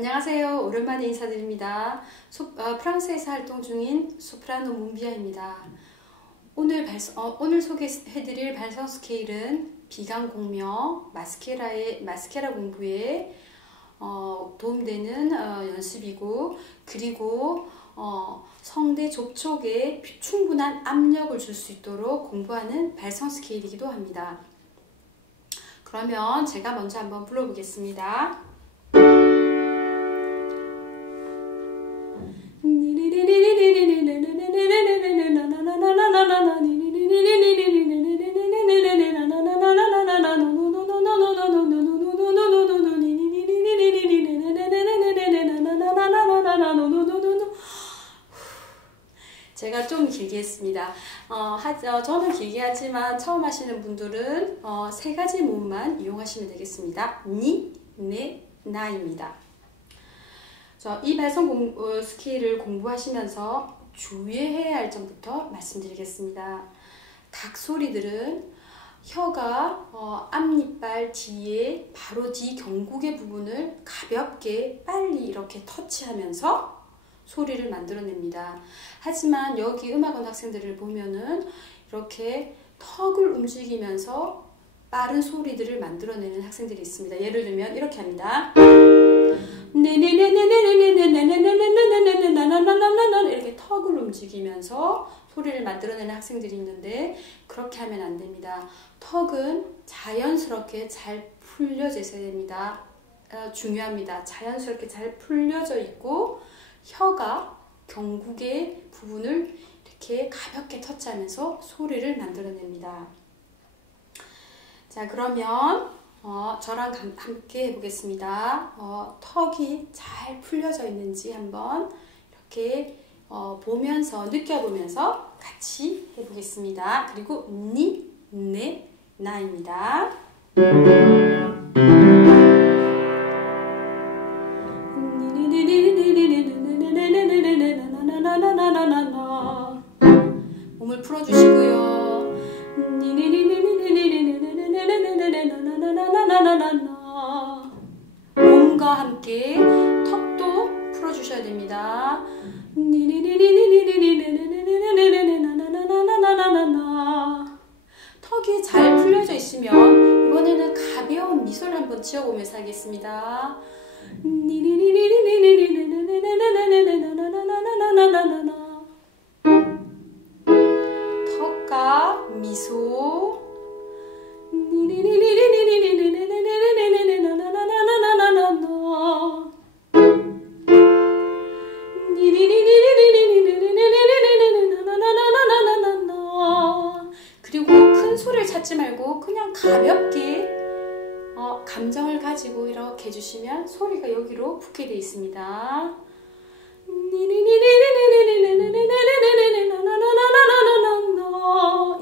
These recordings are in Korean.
안녕하세요. 오랜만에 인사드립니다. 프랑스에서 활동 중인 소프라노 문비아입니다. 오늘 소개해드릴 발성 스케일은 비강 공명, 마스케라 공부에 도움되는 연습이고, 그리고 성대 접촉에 충분한 압력을 줄 수 있도록 공부하는 발성 스케일이기도 합니다. 그러면 제가 먼저 한번 불러보겠습니다. 제가 좀 길게 했습니다. 저는 길게 하지만 처음 하시는 분들은 세 가지 모음만 이용하시면 되겠습니다. 니, 네, 나입니다. 이 발성 스케일을 공부하시면서 주의해야 할 점부터 말씀드리겠습니다. 각 소리들은 혀가 앞니빨 뒤에 바로 뒤 경국의 부분을 가볍게 빨리 이렇게 터치하면서 소리를 만들어냅니다. 하지만 여기 음악원 학생들을 보면은 이렇게 턱을 움직이면서 빠른 소리들을 만들어내는 학생들이 있습니다. 예를 들면 이렇게 합니다. 이렇게 턱을 움직이면서 소리를 만들어내는 학생들이 있는데 그렇게 하면 안 됩니다. 턱은 자연스럽게 잘 풀려져 있어야 됩니다. 중요합니다. 자연스럽게 잘 풀려져 있고 혀가 경국의 부분을 이렇게 가볍게 터치하면서 소리를 만들어냅니다. 자, 그러면 저랑 함께 해보겠습니다. 턱이 잘 풀려져 있는지 한번 이렇게 느껴보면서 같이 해보겠습니다. 그리고 니, 네, 나입니다. 몸을 풀어주시고요. 몸과 함께 턱도 풀어주셔야 됩니다. 턱이 잘 풀려져 있으면 이번에는 가벼운 미소를 한번 지어보면서 하겠습니다. 턱과 미소. 그리고 큰 소리를 찾지 말고 그냥 가볍게 감정을 가지고 이렇게 해주시면 소리가 여기로 붙게 되어 있습니다.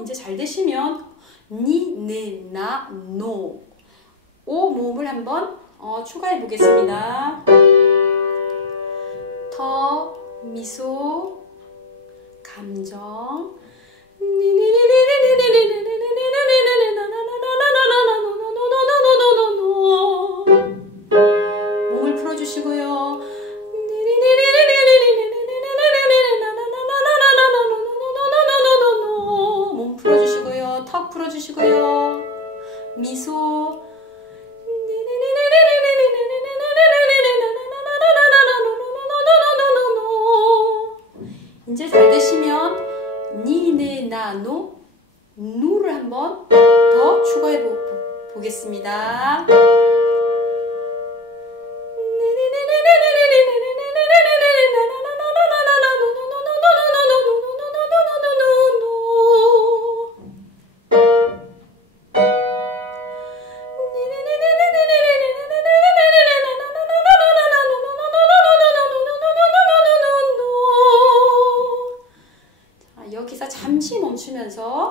이제 잘 되시면 니, 네, 나, 노 오 모음을 한번 추가해 보겠습니다. 턱, 미소, 감정. 몸을 풀어주시고요. 몸 풀어주시고요. 턱 풀어주시고요. 미소. 이제 잘 되시면 니, 네, 나, 노, 누를 한번 더 추가해 보겠습니다. 여기서 잠시 멈추면서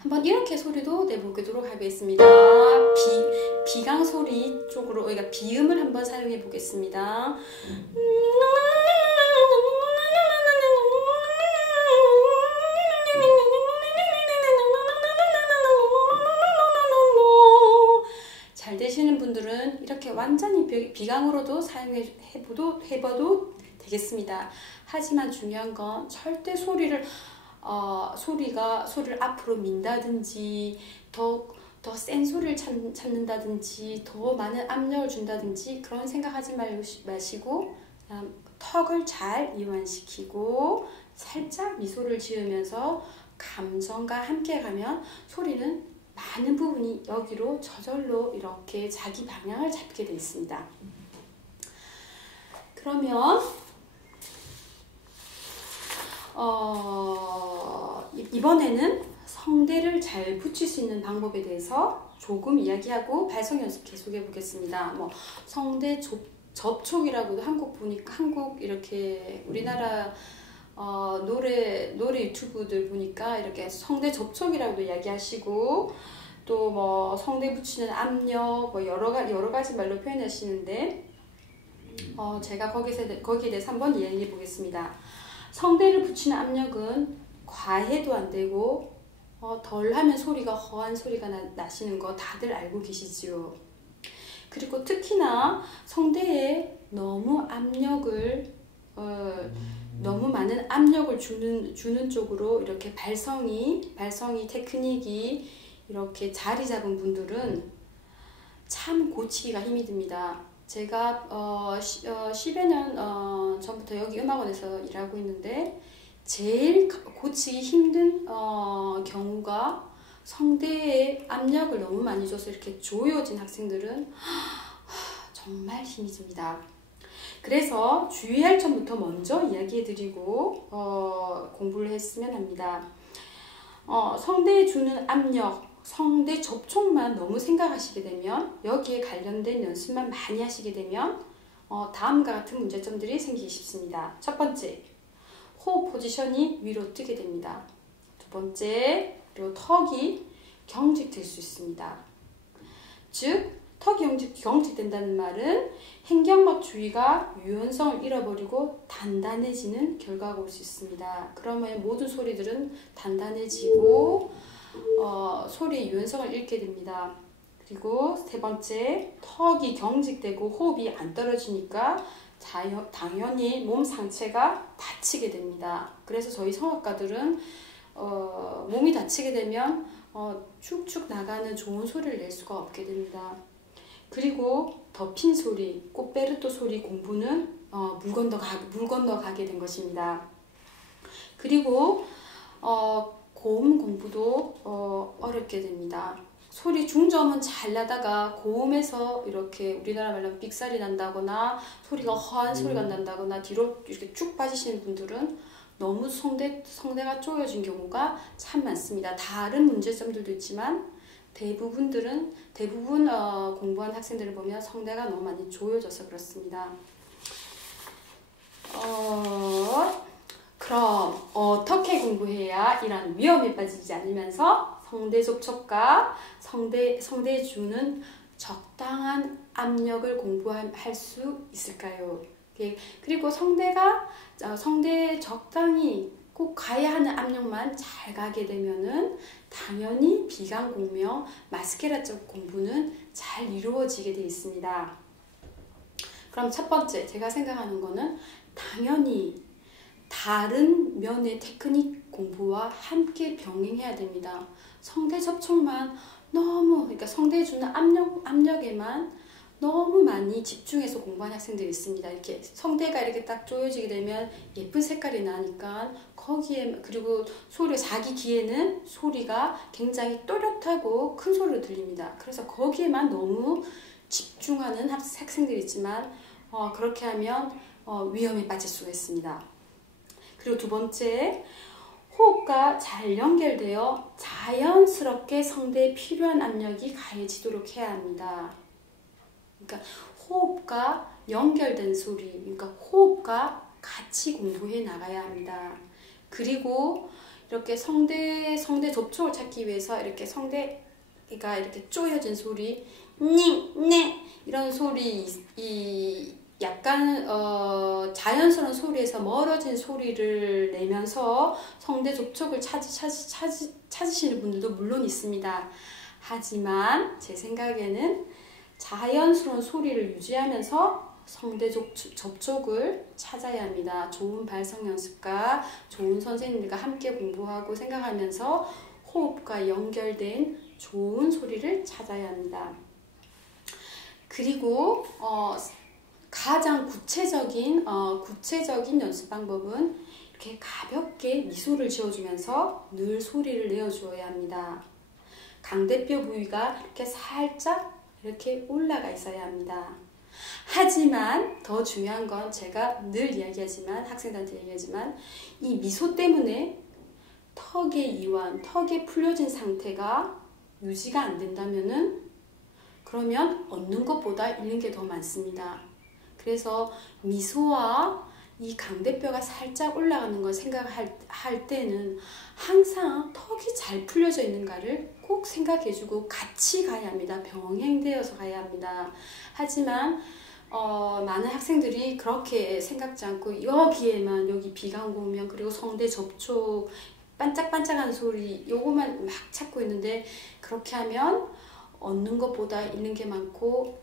한번 이렇게 소리도 내보도록 하겠습니다. 비강 소리 쪽으로, 그러니까 비음을 한번 사용해 보겠습니다. 잘 되시는 분들은 이렇게 완전히 비강으로도 해봐도 되겠습니다. 하지만 중요한 건 절대 소리를 앞으로 민다든지 더 센 소리를 찾는다든지 더 많은 압력을 준다든지 그런 생각하지 마시고 그냥 턱을 잘 이완시키고 살짝 미소를 지으면서 감정과 함께 가면 소리는 많은 부분이 여기로 저절로 이렇게 자기 방향을 잡게 되어 있습니다. 그러면 이번에는 성대를 잘 붙일 수 있는 방법에 대해서 조금 이야기하고 발성 연습 계속해 보겠습니다. 성대 접촉이라고도 한국 이렇게 우리나라 노래 유튜브들 보니까 이렇게 성대 접촉이라고도 이야기하시고 또 성대 붙이는 압력 여러 가지 말로 표현하시는데 제가 거기에 대해서 한번 이야기해 보겠습니다. 성대를 붙이는 압력은 과해도 안 되고 덜 하면 소리가 허한 소리가 나시는 거 다들 알고 계시죠. 그리고 특히나 성대에 너무 많은 압력을 주는 쪽으로 이렇게 발성이 테크닉이 이렇게 자리 잡은 분들은 참 고치기가 힘이 듭니다. 제가 10여 년 전부터 여기 음악원에서 일하고 있는데 제일 고치기 힘든 경우가 성대에 압력을 너무 많이 줘서 이렇게 조여진 학생들은 정말 힘이 듭니다. 그래서 주의할 점부터 먼저 이야기해드리고 공부를 했으면 합니다. 성대에 주는 압력, 성대 접촉만 너무 생각하시게 되면 여기에 관련된 연습만 많이 하시게 되면 다음과 같은 문제점들이 생기기 쉽습니다. 첫 번째, 호흡 포지션이 위로 뜨게 됩니다. 두 번째, 그리고 턱이 경직될 수 있습니다. 즉, 턱이 경직된다는 말은 행경막 주위가 유연성을 잃어버리고 단단해지는 결과가 올 수 있습니다. 그러면 모든 소리들은 단단해지고 소리의 유연성을 잃게 됩니다. 그리고 세 번째, 턱이 경직되고 호흡이 안 떨어지니까 당연히 몸 상체가 다치게 됩니다. 그래서 저희 성악가들은 몸이 다치게 되면 쭉쭉 나가는 좋은 소리를 낼 수가 없게 됩니다. 그리고 덮인 소리, 꽃베르토 소리 공부는 물 건너 가게 된 것입니다. 그리고 고음 공부도 어렵게 됩니다. 소리 중저음은 잘 나다가 고음에서 이렇게 우리나라 말로 삑살이 난다거나 소리가 허한 소리가 난다거나 뒤로 이렇게 쭉 빠지시는 분들은 너무 성대가 쪼여진 경우가 참 많습니다. 다른 문제점들도 있지만 대부분 공부한 학생들을 보면 성대가 너무 많이 조여져서 그렇습니다. 그럼 어떻게 공부해야 이런 위험에 빠지지 않으면서 성대 접촉과 성대에 주는 적당한 압력을 공부할 수 있을까요? 그리고 성대에 적당히 꼭 가야 하는 압력만 잘 가게 되면은 당연히 비강 공명, 마스케라 쪽 공부는 잘 이루어지게 되어 있습니다. 그럼 첫 번째 제가 생각하는 거는 당연히 다른 면의 테크닉 공부와 함께 병행해야 됩니다. 성대 접촉만 그러니까 성대에 주는 압력에만 너무 많이 집중해서 공부하는 학생들이 있습니다. 이렇게 성대가 이렇게 딱 조여지게 되면 예쁜 색깔이 나니까 그리고 자기 귀에는 소리가 굉장히 또렷하고 큰 소리로 들립니다. 그래서 거기에만 너무 집중하는 학생들이 있지만 그렇게 하면 위험에 빠질 수가 있습니다. 그리고 두 번째, 호흡과 잘 연결되어 자연스럽게 성대에 필요한 압력이 가해지도록 해야 합니다. 그러니까 호흡과 연결된 소리, 그러니까 호흡과 같이 공부해 나가야 합니다. 그리고 이렇게 성대 접촉을 찾기 위해서 이렇게 성대가 이렇게 쪼여진 소리, 네 이런 소리, 약간 자연스러운 소리에서 멀어진 소리를 내면서 성대 접촉을 찾으시는 분들도 물론 있습니다. 하지만 제 생각에는 자연스러운 소리를 유지하면서 성대 접촉을 찾아야 합니다. 좋은 발성 연습과 좋은 선생님들과 함께 공부하고 생각하면서 호흡과 연결된 좋은 소리를 찾아야 합니다. 그리고 가장 구체적인 연습 방법은 이렇게 가볍게 미소를 지어주면서 늘 소리를 내어주어야 합니다. 강대뼈 부위가 이렇게 살짝 이렇게 올라가 있어야 합니다. 하지만 더 중요한 건 제가 늘 이야기하지만 학생들한테 얘기하지만 이 미소 때문에 턱의 이완, 턱이 풀려진 상태가 유지가 안 된다면은 그러면 얻는 것보다 잃는 게 더 많습니다. 그래서 미소와 이 강대뼈가 살짝 올라가는 걸 생각할 때는 항상 턱이 잘 풀려져 있는가를 꼭 생각해주고 같이 가야 합니다. 병행되어서 가야 합니다. 하지만 많은 학생들이 그렇게 생각지 않고 여기에만 여기 비강공명 그리고 성대 접촉 반짝반짝한 소리 요거만 막 찾고 있는데 그렇게 하면 얻는 것보다 잃는 게 많고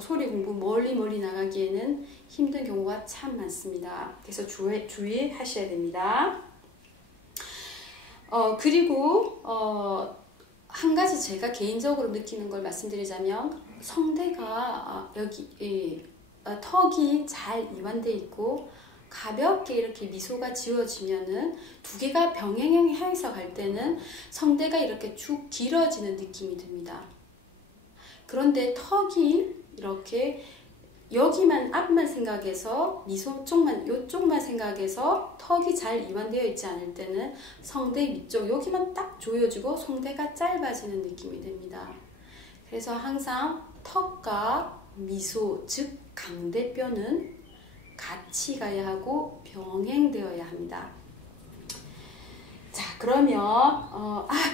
소리 공부 멀리 나가기에는 힘든 경우가 참 많습니다. 그래서 주의하셔야 됩니다. 그리고 한 가지 제가 개인적으로 느끼는 걸 말씀드리자면 성대가 턱이 잘 이완되어 있고 가볍게 이렇게 미소가 지워지면은 두 개가 병행해서 갈 때는 성대가 이렇게 쭉 길어지는 느낌이 듭니다. 그런데 턱이 이렇게 여기만 앞만 생각해서 미소 쪽만 이쪽만 생각해서 턱이 잘 이완되어 있지 않을 때는 성대 위쪽 여기만 딱 조여지고 성대가 짧아지는 느낌이 됩니다. 그래서 항상 턱과 미소 즉 강대뼈는 같이 가야 하고 병행되어야 합니다. 자, 그러면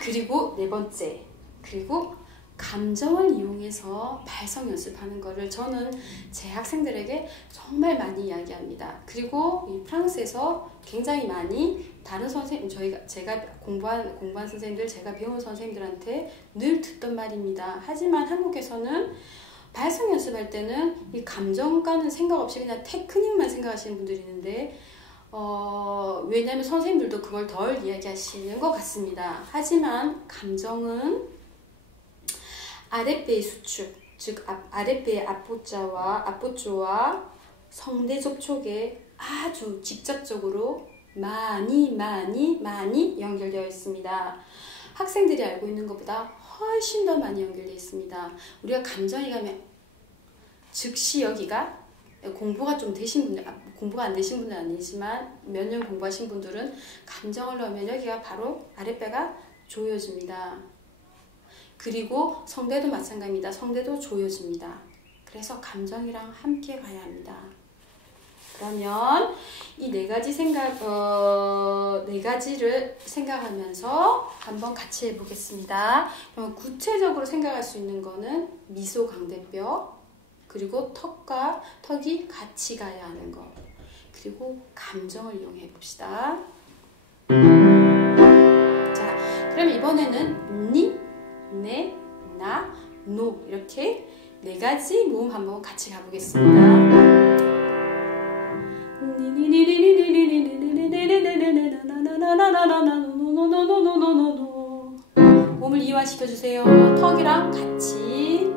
그리고 네 번째, 그리고 감정을 이용해서 발성 연습하는 거를 저는 제 학생들에게 정말 많이 이야기합니다. 그리고 이 프랑스에서 굉장히 많이 다른 선생님, 제가 공부한 선생님들, 제가 배운 선생님들한테 늘 듣던 말입니다. 하지만 한국에서는 발성 연습할 때는 이 감정과는 생각 없이 그냥 테크닉만 생각하시는 분들이 있는데 왜냐하면 선생님들도 그걸 덜 이야기하시는 것 같습니다. 하지만 감정은 아랫배의 수축, 즉 아랫배의 앞보조와 성대 접촉에 아주 직접적으로 많이 연결되어 있습니다. 학생들이 알고 있는 것보다 훨씬 더 많이 연결되어 있습니다. 우리가 감정이 가면 즉시 여기가 공부가 좀 되신 분들, 공부가 안 되신 분들은 아니지만 몇 년 공부하신 분들은 감정을 넣으면 여기가 바로 아랫배가 조여집니다. 그리고 성대도 마찬가지입니다. 성대도 조여집니다. 그래서 감정이랑 함께 가야 합니다. 그러면 이 네 가지를 생각하면서 한번 같이 해보겠습니다. 그럼 구체적으로 생각할 수 있는 거는 미소 강대뼈, 그리고 턱이 같이 가야 하는 것, 그리고 감정을 이용해 봅시다. 자, 그럼 이번에는 니, 네, 나, 노 이렇게 네 가지 모음 한번 같이 가보겠습니다. 몸을 이완시켜주세요. 턱이랑 같이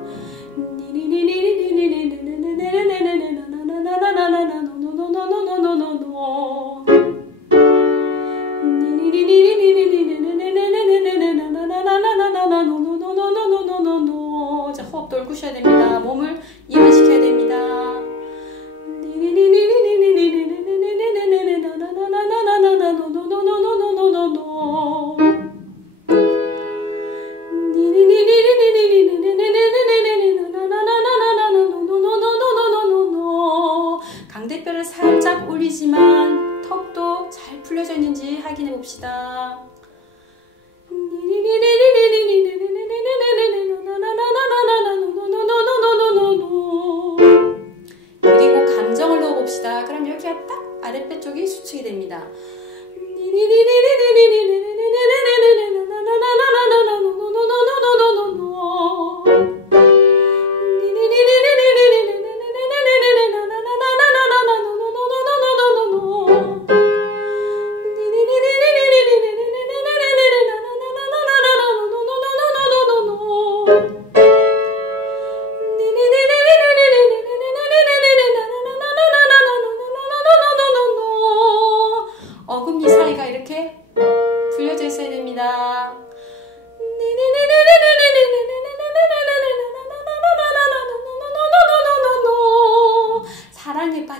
자, 호흡 돌구셔야 됩니다. 몸을 이완시켜야 됩니다. 강대뼈를 살짝 올리지만 턱도 잘 풀려져 있는지 확인해 봅시다. 그리고 감정을 넣어 봅시다. 그럼 여기가 딱 아랫배 쪽이 수축이 됩니다.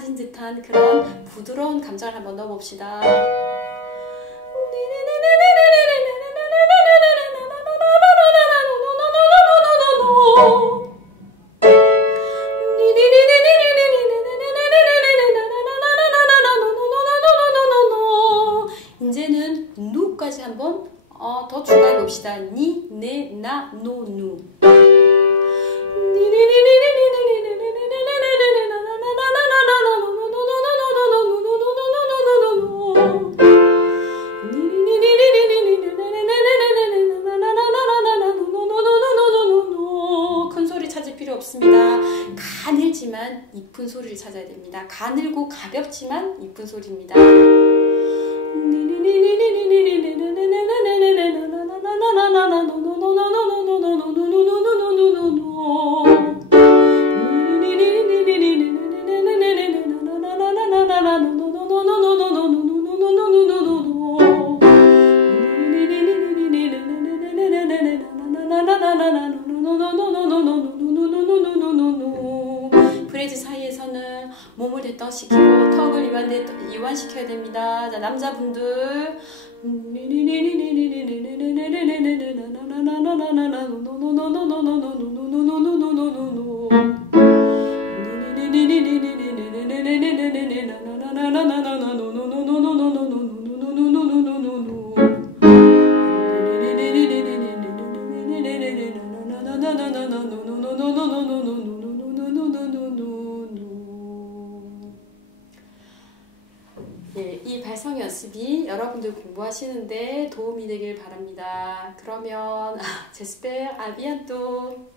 빠진 듯한 그런 부드러운 감정을 한번 넣어봅시다. 이제는 누까지 한번 더 추가해 봅시다. 니, 네, 나, 노, 누. 큰 소리 찾을 필요 없습니다. 가늘지만 이쁜 소리를 찾아야 됩니다. 가늘고 가볍지만 이쁜 소리입니다. 브레이드 사이에서는 몸을 대떡시키고 턱을 이완시켜야 됩니다. 자, 남자분들 예, 이 발성 연습이 여러분들 공부하시는데 도움이 되길 바랍니다. 그러면 제스페 아비안또